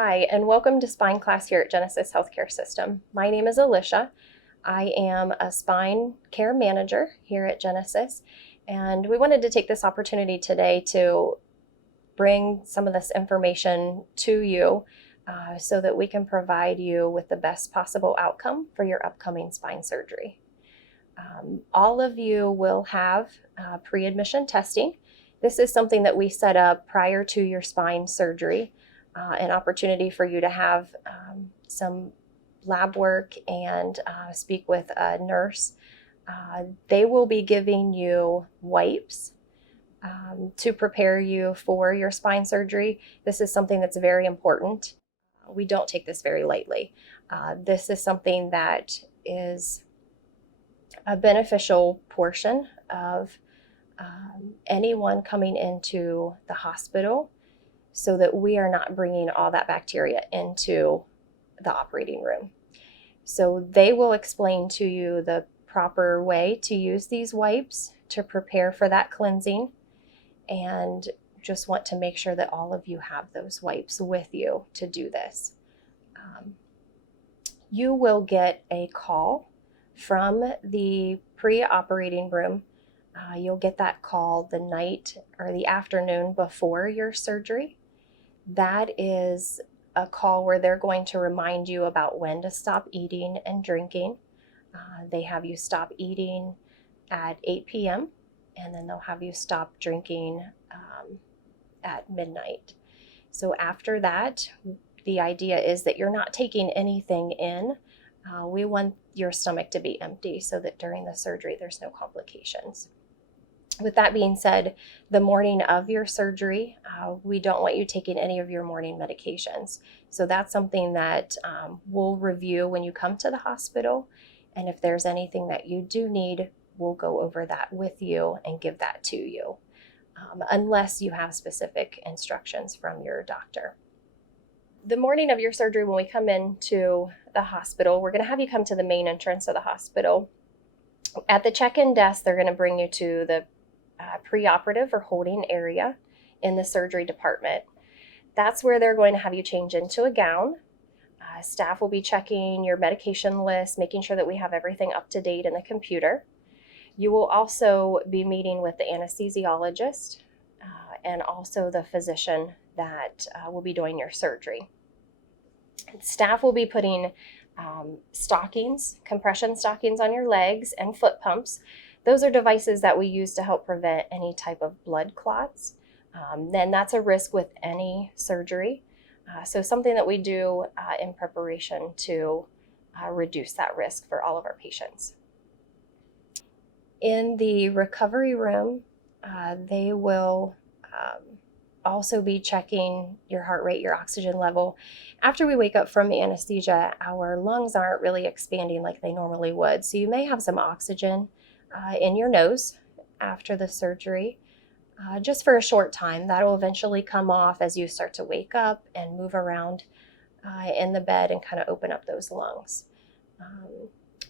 Hi, and welcome to Spine class here at Genesis Healthcare System. My name is Alicia. I am a spine care manager here at Genesis, and we wanted to take this opportunity today to bring some of this information to you so that we can provide you with the best possible outcome for your upcoming spine surgery. All of you will have pre-admission testing. This is something that we set up prior to your spine surgery. An opportunity for you to have some lab work and speak with a nurse. They will be giving you wipes to prepare you for your spine surgery. This is something that's very important. We don't take this very lightly. This is something that is a beneficial portion of anyone coming into the hospital, so that we are not bringing all that bacteria into the operating room. So they will explain to you the proper way to use these wipes to prepare for that cleansing, and just want to make sure that all of you have those wipes with you to do this. You will get a call from the pre-operating room. You'll get that call the night or the afternoon before your surgery. That is a call where they're going to remind you about when to stop eating and drinking. They have you stop eating at 8 p.m. and then they'll have you stop drinking at midnight. So after that, the idea is that you're not taking anything in. We want your stomach to be empty so that during the surgery there's no complications. With that being said, the morning of your surgery, we don't want you taking any of your morning medications. So that's something that we'll review when you come to the hospital. And if there's anything that you do need, we'll go over that with you and give that to you, unless you have specific instructions from your doctor. The morning of your surgery, when we come into the hospital, we're going to have you come to the main entrance of the hospital. At the check-in desk, they're going to bring you to the preoperative or holding area in the surgery department. That's where they're going to have you change into a gown. Staff will be checking your medication list, making sure that we have everything up to date in the computer. You will also be meeting with the anesthesiologist and also the physician that will be doing your surgery. Staff will be putting stockings, compression stockings on your legs, and foot pumps. Those are devices that we use to help prevent any type of blood clots. Then that's a risk with any surgery. So something that we do in preparation to reduce that risk for all of our patients. In the recovery room, they will also be checking your heart rate, your oxygen level. After we wake up from anesthesia, our lungs aren't really expanding like they normally would. So you may have some oxygen in your nose after the surgery, just for a short time. That will eventually come off as you start to wake up and move around in the bed and kind of open up those lungs.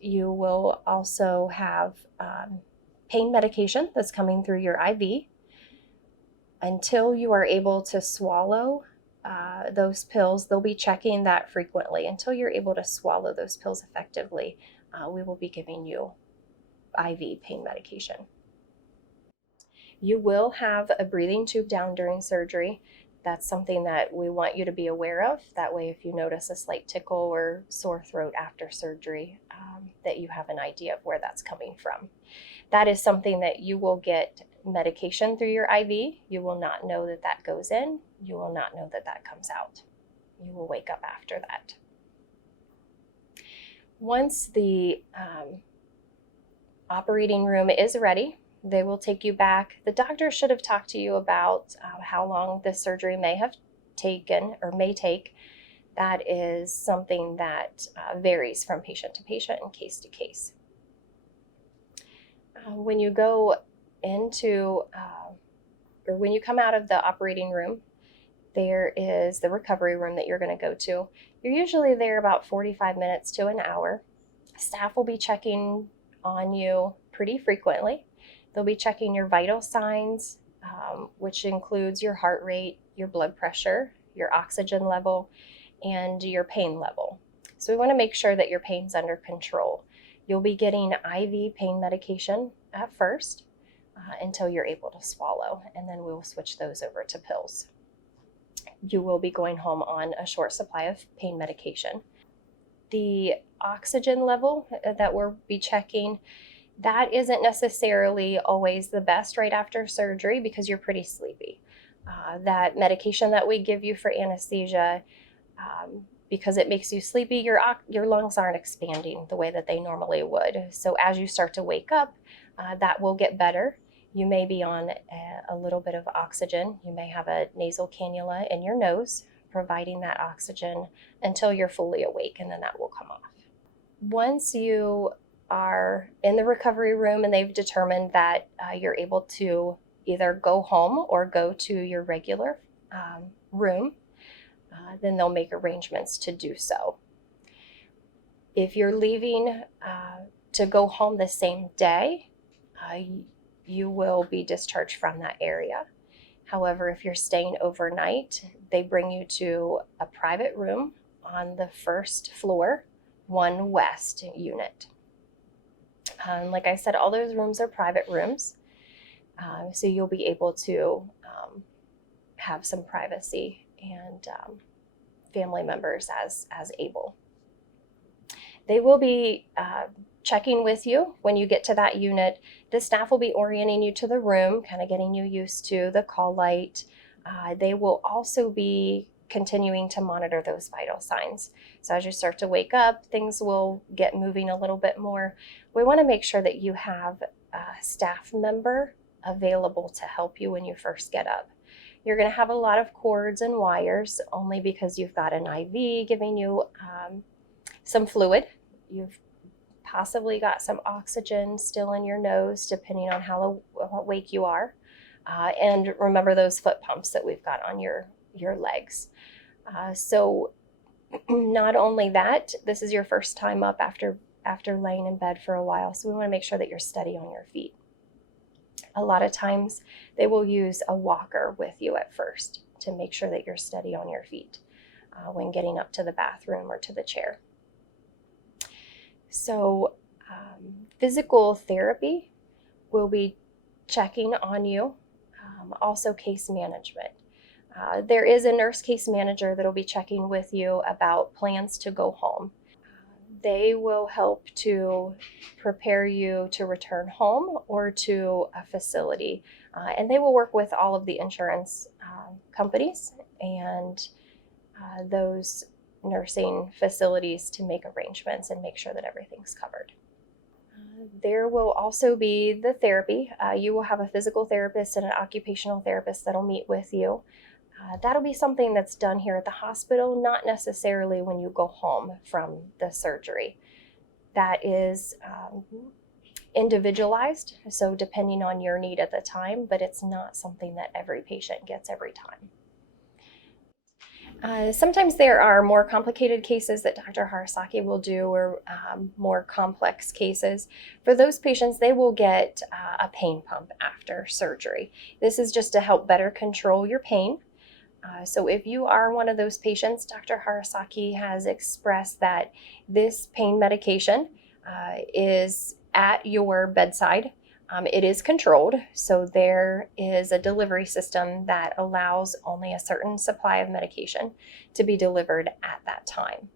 You will also have pain medication that's coming through your IV. Until you are able to swallow those pills, they'll be checking that frequently. Until you're able to swallow those pills effectively, we will be giving you IV pain medication. You will have a breathing tube down during surgery. That's something that we want you to be aware of. That way, if you notice a slight tickle or sore throat after surgery, that you have an idea of where that's coming from. That is something that you will get medication through your IV. You will not know that that goes in. You will not know that that comes out. You will wake up after that. Once the operating room is ready, they will take you back. The doctor should have talked to you about how long this surgery may have taken or may take. That is something that varies from patient to patient and case to case. When you go into, or when you come out of the operating room, there is the recovery room that you're going to go to. You're usually there about 45 minutes to an hour. Staff will be checking on you pretty frequently. They'll be checking your vital signs, which includes your heart rate, your blood pressure, your oxygen level. and your pain level. So we want to make sure that your pain's under control. You'll be getting IV pain medication at first until you're able to swallow, and then we will switch those over to pills. You will be going home on a short supply of pain medication. The oxygen level that we'll be checking, that isn't necessarily always the best right after surgery because you're pretty sleepy. That medication that we give you for anesthesia, because it makes you sleepy, your lungs aren't expanding the way that they normally would. So as you start to wake up, that will get better. You may be on a little bit of oxygen. You may have a nasal cannula in your nose, providing that oxygen until you're fully awake, and then that will come off. Once you are in the recovery room and they've determined that you're able to either go home or go to your regular room, then they'll make arrangements to do so. If you're leaving to go home the same day, you will be discharged from that area. However, if you're staying overnight, they bring you to a private room on the first floor, 1 West unit. Like I said, all those rooms are private rooms, so you'll be able to have some privacy and family members as able. They will be checking with you when you get to that unit. The staff will be orienting you to the room, kind of getting you used to the call light. They will also be continuing to monitor those vital signs. So as you start to wake up, things will get moving a little bit more. We want to make sure that you have a staff member available to help you when you first get up. You're going to have a lot of cords and wires only because you've got an IV giving you some fluid. You've possibly got some oxygen still in your nose, depending on how awake you are. And remember those foot pumps that we've got on your legs. So not only that, this is your first time up after laying in bed for a while. So we want to make sure that you're steady on your feet. A lot of times they will use a walker with you at first to make sure that you're steady on your feet when getting up to the bathroom or to the chair. So physical therapy will be checking on you, also case management. There is a nurse case manager that will be checking with you about plans to go home. They will help to prepare you to return home or to a facility. And they will work with all of the insurance companies and those nursing facilities to make arrangements and make sure that everything's covered. There will also be the therapy. You will have a physical therapist and an occupational therapist that'll meet with you. That'll be something that's done here at the hospital, not necessarily when you go home from the surgery. That is individualized, so depending on your need at the time, but it's not something that every patient gets every time. Sometimes there are more complicated cases that Dr. Harasaki will do, or more complex cases. For those patients, they will get a pain pump after surgery. This is just to help better control your pain. So if you are one of those patients, Dr. Harasaki has expressed that this pain medication is at your bedside. It is controlled, so there is a delivery system that allows only a certain supply of medication to be delivered at that time.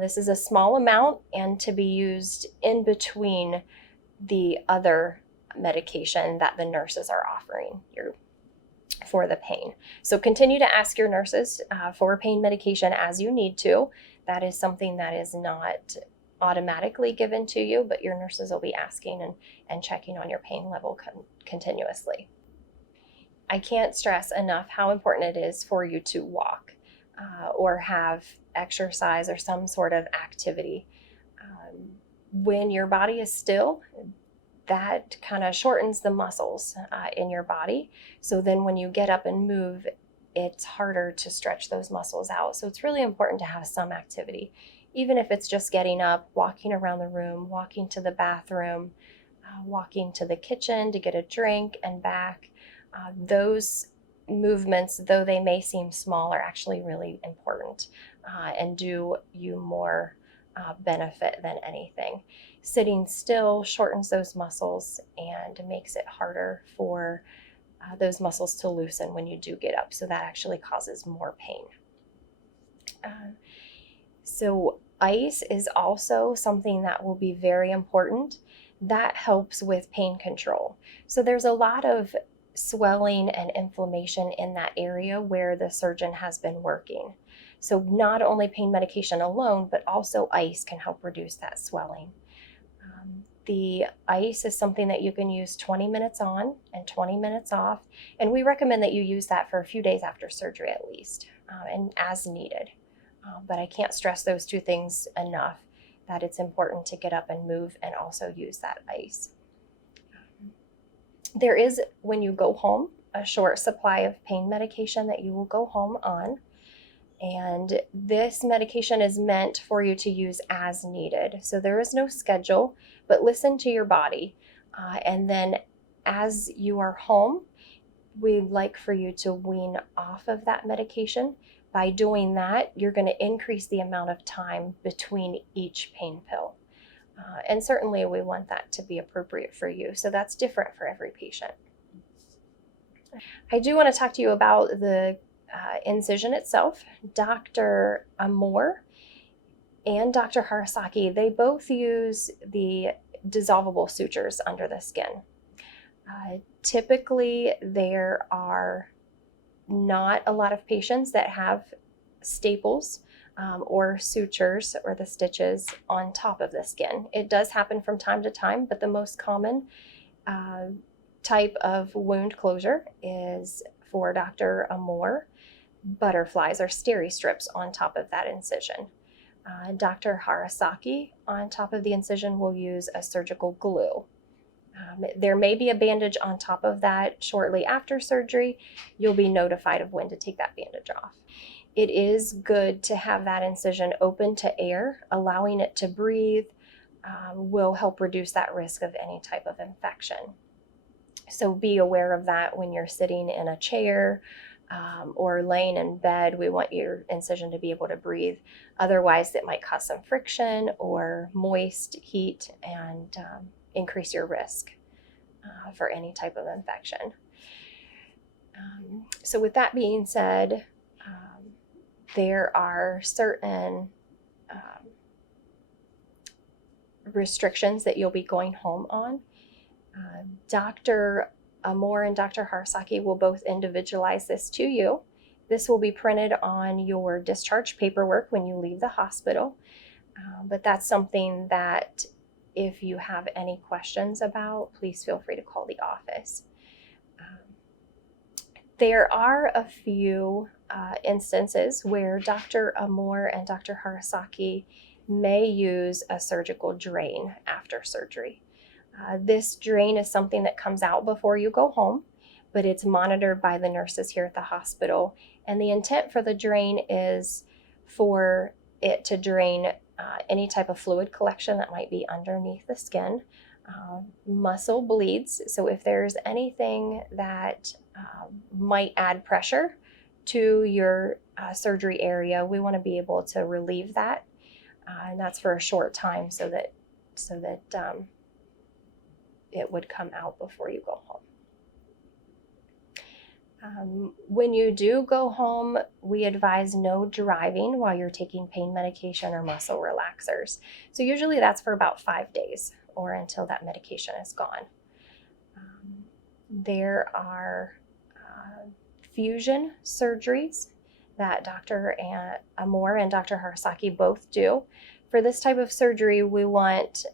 This is a small amount and to be used in between the other medication that the nurses are offering you for the pain. So continue to ask your nurses for pain medication as you need to. That is something that is not automatically given to you, but your nurses will be asking and checking on your pain level continuously. I can't stress enough how important it is for you to walk or have exercise or some sort of activity. When your body is still, that kind of shortens the muscles in your body. So then when you get up and move, it's harder to stretch those muscles out. So it's really important to have some activity, even if it's just getting up, walking around the room, walking to the bathroom, walking to the kitchen to get a drink and back. Those movements, though they may seem small, are actually really important and do you more benefit than anything. Sitting still shortens those muscles and makes it harder for those muscles to loosen when you do get up. So that actually causes more pain. So ice is also something that will be very important. That helps with pain control. So there's a lot of swelling and inflammation in that area where the surgeon has been working. So not only pain medication alone, but also ice can help reduce that swelling. The ice is something that you can use 20 minutes on and 20 minutes off. And we recommend that you use that for a few days after surgery at least, and as needed. But I can't stress those two things enough, that it's important to get up and move and also use that ice. There is, when you go home, a short supply of pain medication that you will go home on. And this medication is meant for you to use as needed. So there is no schedule, but listen to your body. And then as you are home, we'd like for you to wean off of that medication. By doing that, you're going to increase the amount of time between each pain pill. And certainly we want that to be appropriate for you. So that's different for every patient. I do want to talk to you about the incision itself. Dr. Amore and Dr. Harasaki, they both use the dissolvable sutures under the skin. Typically, there are not a lot of patients that have staples or sutures or the stitches on top of the skin. It does happen from time to time, but the most common type of wound closure is, for Dr. Amore, butterflies or steri strips on top of that incision. Dr. Harasaki, on top of the incision, will use a surgical glue. There may be a bandage on top of that shortly after surgery. You'll be notified of when to take that bandage off. It is good to have that incision open to air. Allowing it to breathe will help reduce that risk of any type of infection. So be aware of that when you're sitting in a chair or laying in bed. We want your incision to be able to breathe. Otherwise, it might cause some friction or moist heat and increase your risk for any type of infection. So with that being said, there are certain restrictions that you'll be going home on. Dr. Amore and Dr. Harasaki will both individualize this to you. This will be printed on your discharge paperwork when you leave the hospital, but that's something that if you have any questions about, please feel free to call the office. There are a few instances where Dr. Amore and Dr. Harasaki may use a surgical drain after surgery. This drain is something that comes out before you go home, but it's monitored by the nurses here at the hospital. And the intent for the drain is for it to drain any type of fluid collection that might be underneath the skin. Muscle bleeds, so if there's anything that might add pressure to your surgery area, we want to be able to relieve that, and that's for a short time so that it would come out before you go home. When you do go home, we advise no driving while you're taking pain medication or muscle relaxers. So usually that's for about 5 days or until that medication is gone. There are fusion surgeries that Dr. Amore and Dr. Harasaki both do. For this type of surgery, we want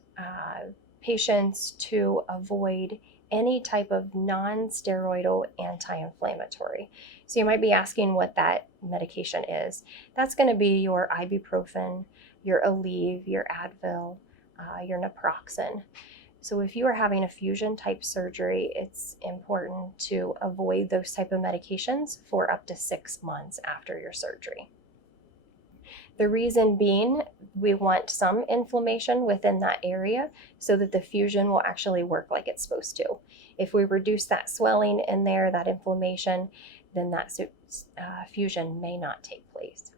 patients to avoid any type of non-steroidal anti-inflammatory. So you might be asking what that medication is. That's going to be your ibuprofen, your Aleve, your Advil, your naproxen. So if you are having a fusion type surgery, it's important to avoid those type of medications for up to 6 months after your surgery. The reason being, we want some inflammation within that area so that the fusion will actually work like it's supposed to. If we reduce that swelling in there, that inflammation, then that fusion may not take place.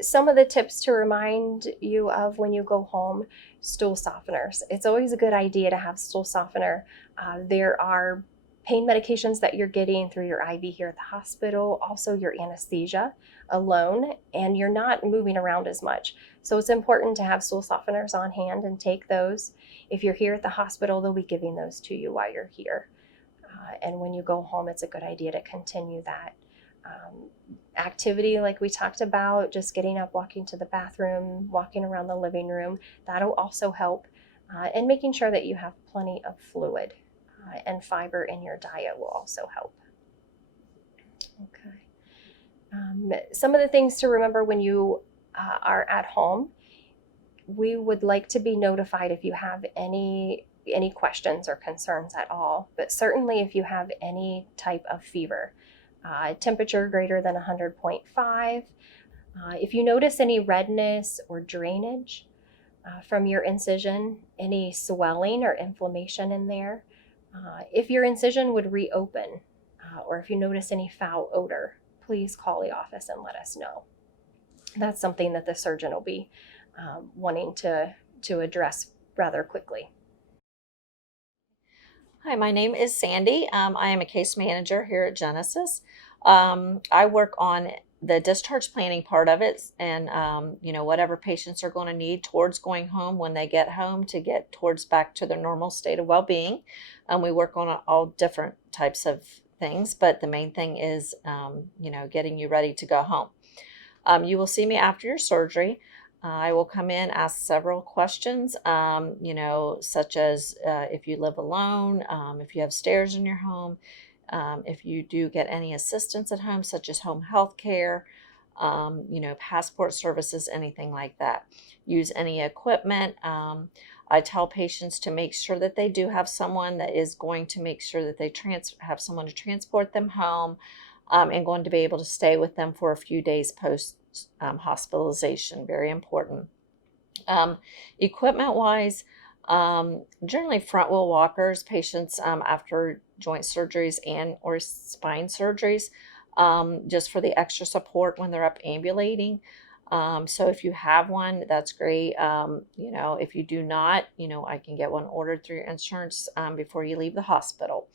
Some of the tips to remind you of when you go home: stool softeners. It's always a good idea to have stool softener. There are pain medications that you're getting through your IV here at the hospital, also your anesthesia alone, and you're not moving around as much. So it's important to have stool softeners on hand and take those. If you're here at the hospital, they'll be giving those to you while you're here. And when you go home, it's a good idea to continue that. Activity, like we talked about, just getting up, walking to the bathroom, walking around the living room, that'll also help. And making sure that you have plenty of fluid and fiber in your diet will also help. Okay. Some of the things to remember when you are at home: we would like to be notified if you have any questions or concerns at all, but certainly if you have any type of fever, temperature greater than 100.5, if you notice any redness or drainage from your incision, any swelling or inflammation in there, if your incision would reopen, or if you notice any foul odor, please call the office and let us know. That's something that the surgeon will be wanting to address rather quickly. Hi, my name is Sandy. I am a case manager here at Genesis. I work on the discharge planning part of it, and whatever patients are going to need towards going home when they get home to get towards back to their normal state of well-being. We work on all different types of things, but the main thing is getting you ready to go home. You will see me after your surgery. I will come in, ask several questions, such as if you live alone, if you have stairs in your home, if you do get any assistance at home, such as home health care, passport services, anything like that. Use any equipment. I tell patients to make sure that they do have someone that is going to make sure that they have someone to transport them home, and going to be able to stay with them for a few days post hospitalization. Very important. Equipment wise, generally front wheel walkers, patients after joint surgeries and or spine surgeries, just for the extra support when they're up ambulating. So if you have one, that's great. If you do not, I can get one ordered through your insurance before you leave the hospital.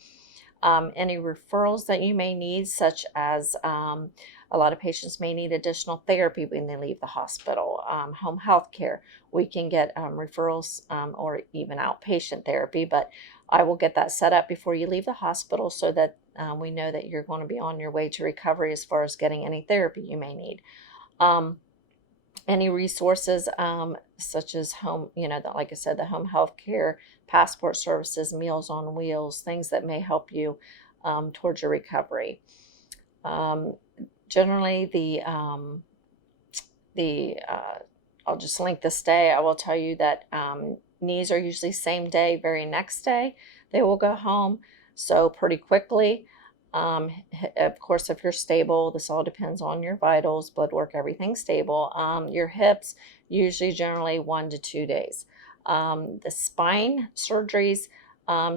Any referrals that you may need, such as a lot of patients may need additional therapy when they leave the hospital. Home health care, we can get referrals or even outpatient therapy, but I will get that set up before you leave the hospital so that we know that you're going to be on your way to recovery as far as getting any therapy you may need. Any resources such as home, like I said, the home health care, passport services, Meals on Wheels, things that may help you towards your recovery. Generally, I'll just link the stay. I will tell you that knees are usually same day, very next day they will go home, so pretty quickly. Of course, if you're stable, this all depends on your vitals, blood work, everything stable. Your hips, usually generally 1 to 2 days. The spine surgeries,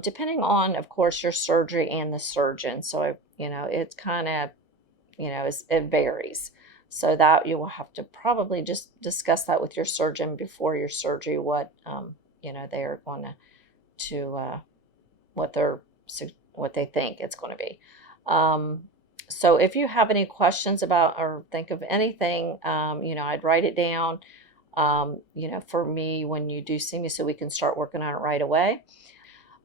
depending on, of course, your surgery and the surgeon. So, it's kind of, it varies. So that you will have to probably just discuss that with your surgeon before your surgery, what, they are going to what they think it's going to be. So if you have any questions about or think of anything, I'd write it down, for me when you do see me so we can start working on it right away.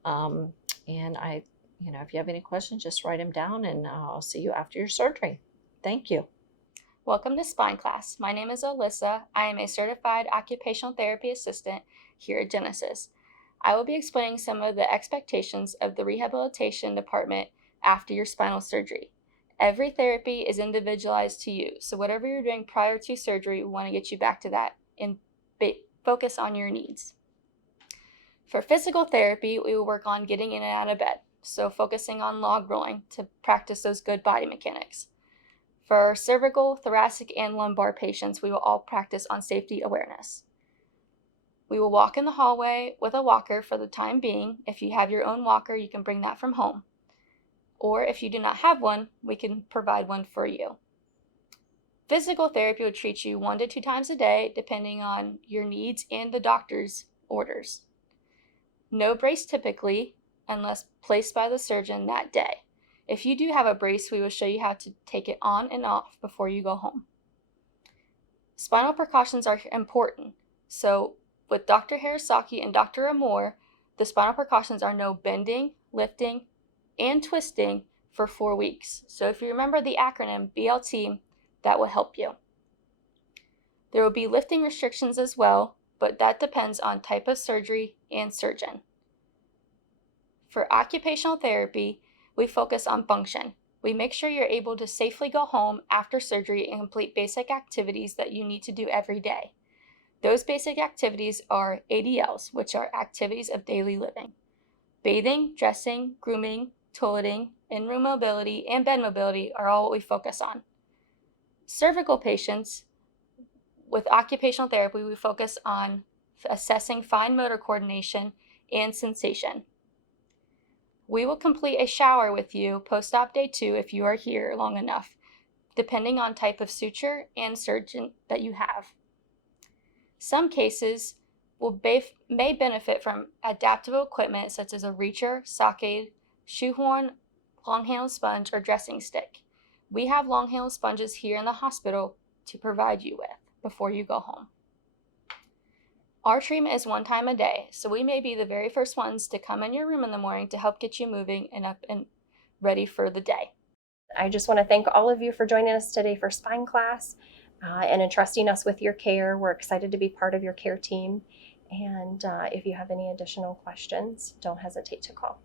And if you have any questions, just write them down and I'll see you after your surgery. Thank you. Welcome to Spine Class. My name is Alyssa. I am a certified occupational therapy assistant here at Genesis. I will be explaining some of the expectations of the rehabilitation department after your spinal surgery. Every therapy is individualized to you, so whatever you're doing prior to surgery, we want to get you back to that and focus on your needs. For physical therapy, we will work on getting in and out of bed, so focusing on log rolling to practice those good body mechanics. For cervical, thoracic, and lumbar patients, we will all practice on safety awareness. We will walk in the hallway with a walker for the time being. If you have your own walker, you can bring that from home. Or if you do not have one, we can provide one for you. Physical therapy would treat you 1 to 2 times a day, depending on your needs and the doctor's orders. No brace typically, unless placed by the surgeon that day. If you do have a brace, we will show you how to take it on and off before you go home. Spinal precautions are important. So with Dr. Harasaki and Dr. Amore, the spinal precautions are no bending, lifting, and twisting for 4 weeks. So if you remember the acronym BLT, that will help you. There will be lifting restrictions as well, but that depends on type of surgery and surgeon. For occupational therapy, we focus on function. We make sure you're able to safely go home after surgery and complete basic activities that you need to do every day. Those basic activities are ADLs, which are activities of daily living. Bathing, dressing, grooming, toileting, in-room mobility, and bed mobility are all what we focus on. Cervical patients, with occupational therapy, we focus on assessing fine motor coordination and sensation. We will complete a shower with you post-op day 2 if you are here long enough, depending on type of suture and surgeon that you have. Some cases may benefit from adaptable equipment such as a reacher, sock aid, shoehorn, long-handled sponge, or dressing stick. We have long-handled sponges here in the hospital to provide you with before you go home. Our treatment is 1 time a day, so we may be the very first ones to come in your room in the morning to help get you moving and up and ready for the day. I just want to thank all of you for joining us today for spine class and entrusting us with your care. We're excited to be part of your care team. And if you have any additional questions, don't hesitate to call.